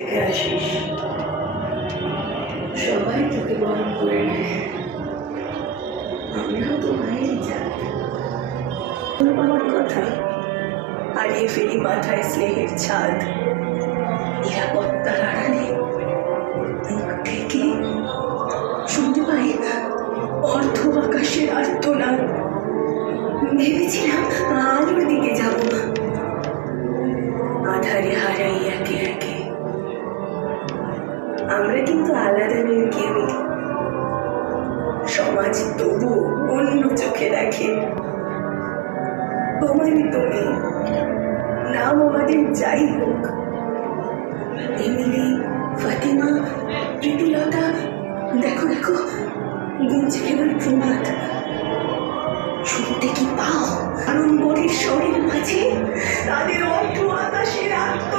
আসিস, সবাই তোকে বরণ করে নেয়। আমরাও তো মায়েরই জাত। আমার কথা হারিয়ে ফেলি মাথায় স্নেহের ছাদ। নিরাপত্তার আড়ালে মুখ থেকে শুনতে পাই অর্ধ আকাশের আর্তনাদ। ভেবেছিলাম আলোর দিকে যাব, আধারে হারাই একে একে। আমরা কিন্তু আলাদা নেই কেউই, সমাজ তবু অন্য চোখে দেখে। তোমারই তুমি, নাম আমাদের যাই হোক, এমিলি, ফাতিমা, প্রীতিলতা, দেখো দেখো গুনছে কেবল প্রমাদ। শুনতে কি পাও কারণ বরের স্বরের মাঝে তাদের অর্ধ আকাশের আত্ম